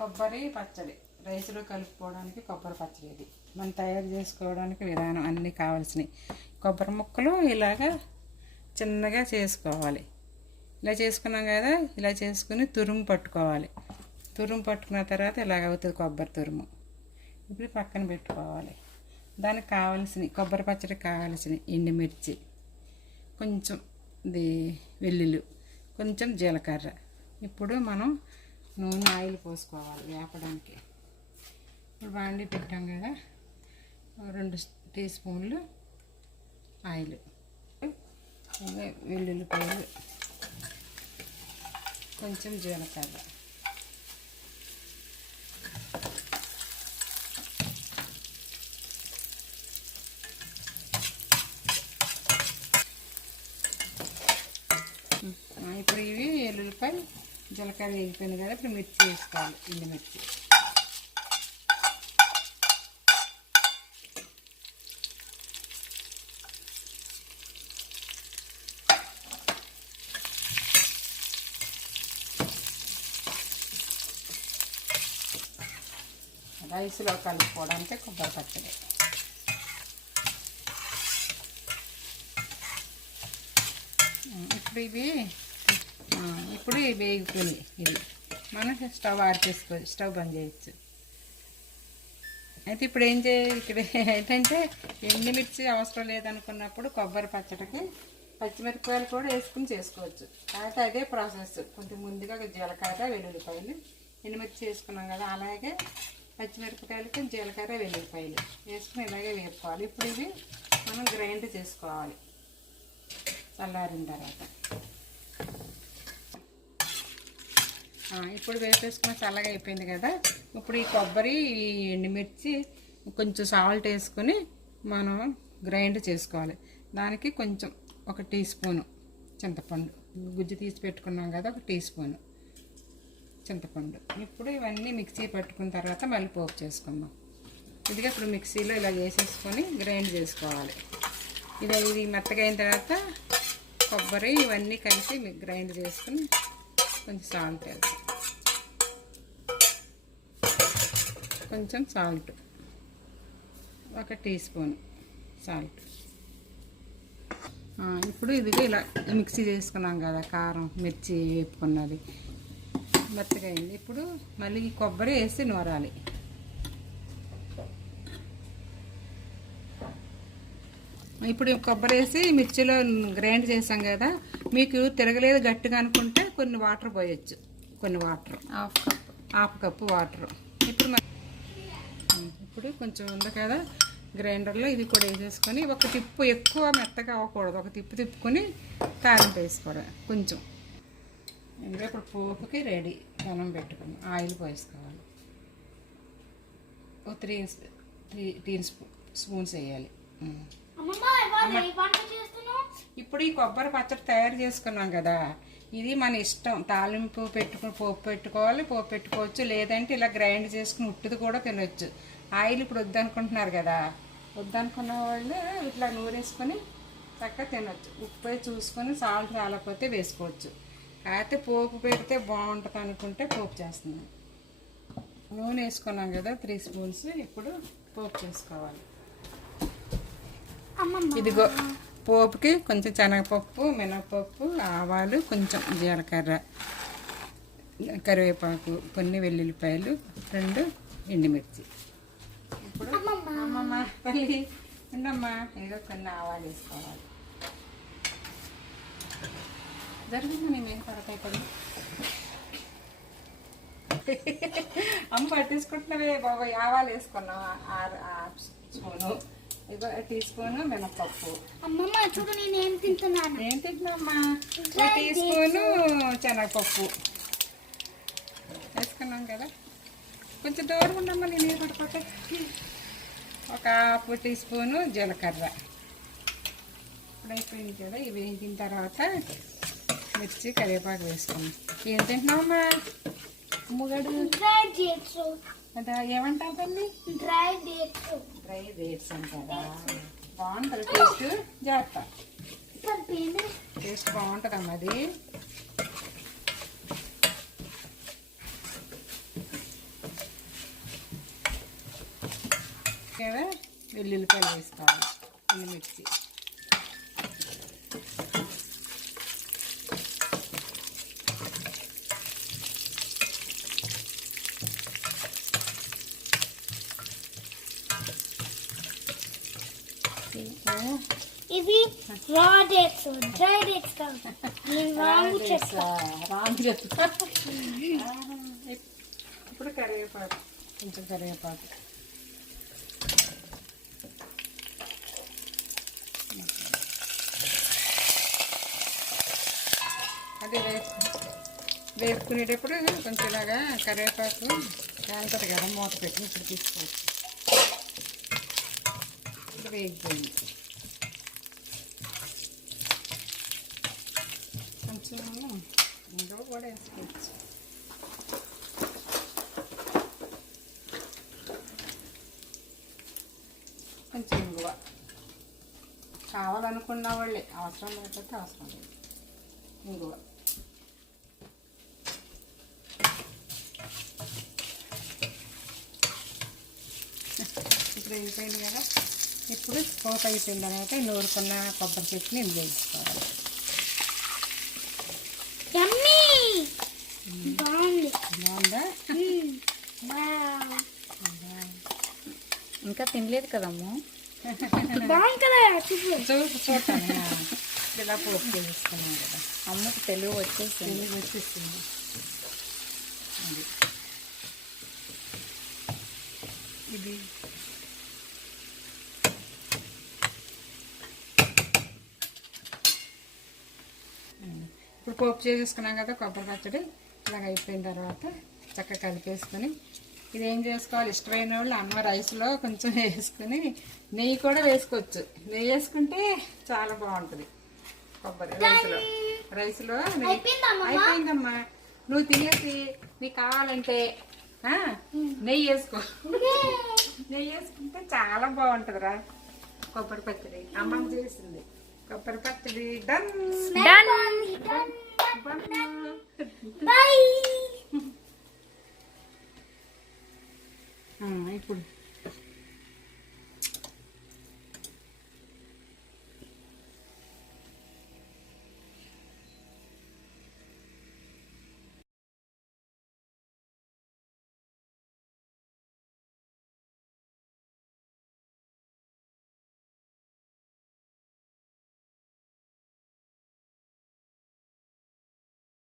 కొబ్బరి పచ్చడి రైస్లో కలుపుకోవడానికి కొబ్బరి పచ్చడి ఇది మనం తయారు చేసుకోవడానికి విధానం అన్నీ కావాల్సినవి. కొబ్బరి ముక్కలు ఇలాగా చిన్నగా చేసుకోవాలి. ఇలా చేసుకున్నాం కదా, ఇలా చేసుకుని తురుము పట్టుకోవాలి. తురుము పట్టుకున్న తర్వాత ఇలాగ అవుతుంది కొబ్బరి తురుము. ఇప్పుడు పక్కన పెట్టుకోవాలి. దానికి కావాల్సినవి కొబ్బరి పచ్చడికి కావాల్సినవి ఎండుమిర్చి, కొంచెం ఇది వెల్లుల్లి, కొంచెం జీలకర్ర. ఇప్పుడు మనం నూనె ఆయిల్ పోసుకోవాలి వేపడానికి. ఇప్పుడు బాండీ పెట్టాం కదా, 2 టీ స్పూన్లు ఆయిల్, వెల్లుల్లిపాయలు, కొంచెం జీలకర్ర, ఇప్పుడు ఇవి వెల్లుల్లిపాయ జీలకర్ర వేగిపోయింది కదా, ఇప్పుడు మిర్చి వేసుకోవాలి. ఎండుమిర్చి రైస్లో కలుపుకోవడానికి కొబ్బరి పచ్చడి. ఇప్పుడు ఇవి వేగిపోయి ఇది మనం స్టవ్ ఆర్పేసుకోవచ్చు, స్టవ్ బంద్ చేయొచ్చు. అయితే ఇప్పుడు ఏం చేయాలి, ఇక్కడ ఏంటంటే ఎండుమిర్చి అవసరం లేదనుకున్నప్పుడు కొబ్బరి పచ్చడికి పచ్చిమిరపకాయలు కూడా వేసుకుని చేసుకోవచ్చు. అయితే అదే ప్రాసెస్. కొంచెం ముందుగా జీలకర్ర వెల్లుల్లిపాయలు ఎండుమిర్చి వేసుకున్నాం కదా, అలాగే పచ్చిమిరపకాయలకి జీలకర్ర వెల్లుల్లిపాయలు వేసుకుని ఇలాగే వేపుకోవాలి. ఇప్పుడు ఇవి మనం గ్రైండ్ చేసుకోవాలి చల్లారిన తర్వాత. ఇప్పుడు వేపేసుకుని చల్లగా అయిపోయింది కదా, ఇప్పుడు ఈ కొబ్బరి ఈ ఎండుమిర్చి కొంచెం సాల్ట్ వేసుకొని మనం గ్రైండ్ చేసుకోవాలి. దానికి కొంచెం 1 టీ స్పూను చింతపండు, గుజ్జు తీసి పెట్టుకున్నాం కదా, 1 టీ స్పూను చింతపండు. ఇప్పుడు ఇవన్నీ మిక్సీ పట్టుకున్న తర్వాత మళ్ళీ పోపు చేసుకుందాం. ఇదిగా ఇప్పుడు మిక్సీలో ఇలా వేసేసుకొని గ్రైండ్ చేసుకోవాలి. ఇది మెత్తగా అయిన తర్వాత కొబ్బరి ఇవన్నీ కలిపి గ్రైండ్ చేసుకుని కొంచెం సాల్ట్ వేద్దాం, కొంచెం సాల్ట్, 1 టీ స్పూన్ సాల్ట్. ఇప్పుడు ఇదిగా ఇలా మిక్సీ చేసుకున్నాం కదా, కారం మిర్చి వేపుకున్నది మెత్తగా అయింది. ఇప్పుడు మళ్ళీ ఈ కొబ్బరి వేసి నూరాలి. ఇప్పుడు కొబ్బరి వేసి మిర్చిలో గ్రైండ్ చేసాం కదా, మీకు తిరగలేదు గట్టిగా అనుకుంటే కొన్ని వాటర్ పోయొచ్చు, కొన్ని వాటర్, హాఫ్ కప్పు వాటర్. ఇప్పుడు కొంచెం ఉంది కదా గ్రైండర్లో, ఇది కూడా వేసేసుకొని 1 తిప్పు, ఎక్కువ మెత్తగా అవ్వకూడదు, 1 తిప్పు తిప్పుకొని తాలింపు వేసుకోవడం కొంచెం. ఇంకా ఇప్పుడు పోపుకి రెడీ. పెనం పెట్టుకుని ఆయిల్ పోసుకోవాలి. 3 స్పూన్స్ వేయాలి. ఇప్పుడు ఈ కొబ్బరి పచ్చడి తయారు చేసుకున్నాం కదా, ఇది మన ఇష్టం. తాలింపు పెట్టుకుని పోపు పెట్టుకోవాలి, పోపు పెట్టుకోవచ్చు, లేదంటే ఇలా గ్రైండ్ చేసుకుని ఉట్టిది కూడా తినొచ్చు. ఆయిల్ ఇప్పుడు వద్దనుకుంటున్నారు కదా, వద్దనుకున్న వాళ్ళు ఇట్లా నూరేసుకొని చక్కగా తినొచ్చు. ఉప్పు చూసుకొని సాల్ట్ రాకపోతే వేసుకోవచ్చు. అయితే పోపు పెడితే బాగుంటుంది అనుకుంటే పోపు చేస్తున్నాను. నూనె వేసుకున్నాం కదా 3 స్పూన్స్. ఇప్పుడు పోపు చేసుకోవాలి. ఇదిగో పోపుకి కొంచెం శనగపప్పు, మినపప్పు, ఆవాలు, కొంచెం జీలకర్ర, కరివేపాకు, కొన్ని వెల్లుల్లిపాయలు, 2 ఎండుమిర్చి. ఇప్పుడు అమ్మమ్మ తల్లి ఉండమ్మా, ఏదో కొన్ని ఆవాలు వేసుకోవాలి. జరిగింది నేనేం పడతాయి పడి అమ్మ పట్టేసుకుంటున్నావే బాబాయ్. ఆవాలు వేసుకున్నాం 6 స్పూను, 1 టీ స్పూను మినపప్పు. అమ్మమ్మ చూడు నేను ఏం తింటున్నాను. ఏం తింటున్నామ్మా? 1 టీ స్పూను శనగపప్పు వేసుకున్నాం కదా. కొంచెం దూరం ఉండమ్మా, నేను పడిపోతే. 1 టీ స్పూను జీలకర్ర. ఇప్పుడు అయిపోయింది కదా, ఇవి వేయించిన తర్వాత మిర్చి, కరివేపాకు వేసుకున్నాం. ఏం తింటున్నావమ్మా? ముగడు డ్రై డేట్స్. అదా ఏమంటావు తల్లి? Dry dates. డ్రై డేట్స్ అంటారా? బాగుంటుంది టేస్ట్. జాగ్రత్త, టేస్ట్ బాగుంటుందమ్మా అది. కదా వెల్లుల్లిపాయలు వేసుకోవాలి, ఎండుమిర్చి. ఇది రా డేట్స్, డ్రై డేట్స్ కాదు. నేను రాంగ్ చెప్తా. ఇప్పుడు కరివేపాకు, కొంచెం కరివేపాకు. అదే వేపుకునేటప్పుడు కొంచెం ఇలాగా కరివేపాకు కాలుతుంది కదా, మూత పెట్టి ఇప్పుడు తీసుకోవచ్చు. ఇప్పుడు వేగిపోయింది. కొంచెం ఇంకో కూడా వేసుకోవచ్చు. కొంచెం ఇంగువ కావాలనుకున్న వాళ్ళే, అవసరం లేకపోతే అవసరం లేదు. ఇంగువ ఇప్పుడు అయిపోయింది కదా. ఇప్పుడు పోత అయిపోయిన తర్వాత నూరుకున్న కొబ్బరి చెట్టుని ఇందులో వేసుకోవాలి. బాగుందా? ఇంకా తినలేదు కదమ్మా. చూడటాను ఇలా పోపు చేసుకున్నాం కదా. అమ్మకి తెలుగు వచ్చేసింది. అది ఇది ఇప్పుడు పోపు చేసుకున్నాం కదా కొబ్బరి పచ్చడి. ఇలాగ అయిపోయిన తర్వాత చక్కగా కలిపేసుకొని ఇది ఏం చేసుకోవాలి, ఇష్టమైన వాళ్ళు అమ్మ రైస్లో కొంచెం వేసుకొని నెయ్యి కూడా వేసుకోవచ్చు. నెయ్యి వేసుకుంటే చాలా బాగుంటుంది కొబ్బరి రైస్లో నెయ్యి. అయిపోయిందమ్మా, నువ్వు తినేసి నీకు కావాలంటే నెయ్యి వేసుకో. నెయ్యి వేసుకుంటే చాలా బాగుంటుందిరా కొబ్బరి పచ్చడి. అమ్మమ్మ చేసింది కొబ్బరి పచ్చడి. డన్.